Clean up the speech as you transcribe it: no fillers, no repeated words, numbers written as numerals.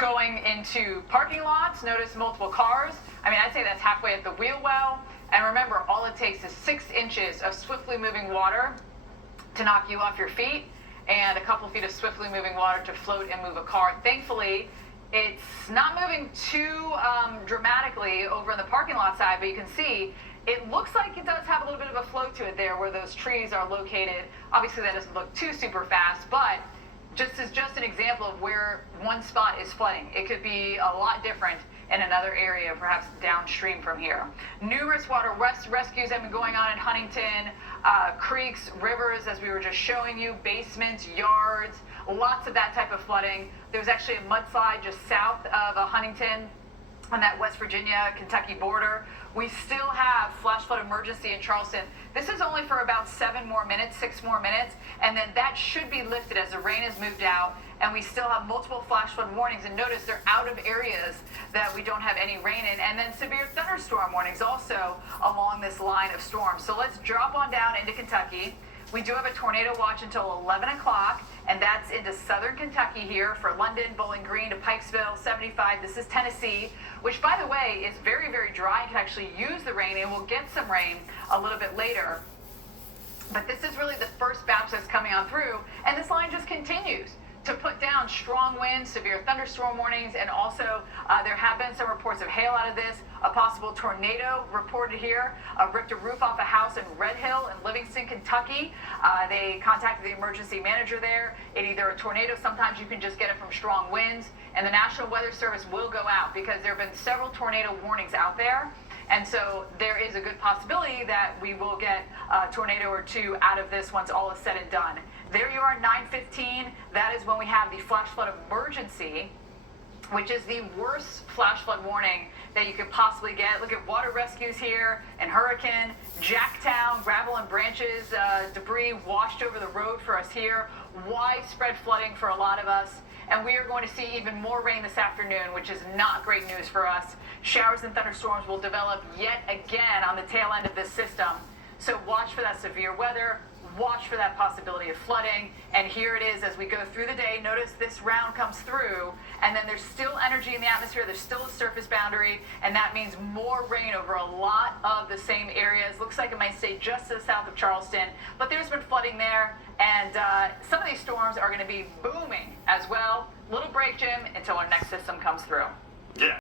going into parking lots. Notice multiple cars. I mean, I'd say that's halfway at the wheel well. And remember, all it takes is 6 inches of swiftly moving water to knock you off your feet, and a couple feet of swiftly moving water to float and move a car. Thankfully, it's not moving too dramatically over in the parking lot side, but you can see it looks like it does have a little bit of a flow to it there where those trees are located. Obviously, that doesn't look too super fast, but just an example of where one spot is flooding. It could be a lot different in another area, perhaps downstream from here. Numerous water rescues have been going on in Huntington, creeks, rivers, as we were just showing you, basements, yards, lots of that type of flooding. There was actually a mudslide just south of Huntington on that West Virginia, Kentucky border. We still have flash flood emergency in Charleston. This is only for about 7 more minutes, 6 more minutes, and then that should be lifted as the rain has moved out, and we still have multiple flash flood warnings. And notice they're out of areas that we don't have any rain in, and then severe thunderstorm warnings also along this line of storms. So let's drop on down into Kentucky. We do have a tornado watch until 11 o'clock, and that's into southern Kentucky here for London, Bowling Green to Pikesville, 75. This is Tennessee, which, by the way, is very, very dry. You can actually use the rain, and we'll get some rain a little bit later. But this is really the first batch that's coming on through, and this line just continues to put down strong winds, severe thunderstorm warnings, and also there have been some reports of hail out of this. A possible tornado reported here, ripped a roof off a house in Red Hill in Livingston, Kentucky. They contacted the emergency manager there. It's either a tornado, sometimes you can just get it from strong winds, and the National Weather Service will go out because there have been several tornado warnings out there. And so there is a good possibility that we will get a tornado or two out of this once all is said and done. There you are, 9:15. That is when we have the flash flood emergency, which is the worst flash flood warning that you could possibly get. Look at water rescues here and Hurricane, Jacktown, gravel and branches, debris washed over the road for us here. Widespread flooding for a lot of us. And we are going to see even more rain this afternoon, which is not great news for us. Showers and thunderstorms will develop yet again on the tail end of this system. So watch for that severe weather. Watch for that possibility of flooding. And here it is as we go through the day. Notice this round comes through, and then there's still energy in the atmosphere. There's still a surface boundary, and that means more rain over a lot of the same areas. Looks like it might stay just to the south of Charleston, but there's been flooding there, and some of these storms are going to be booming as well. Little break, Jim, until our next system comes through. Yeah.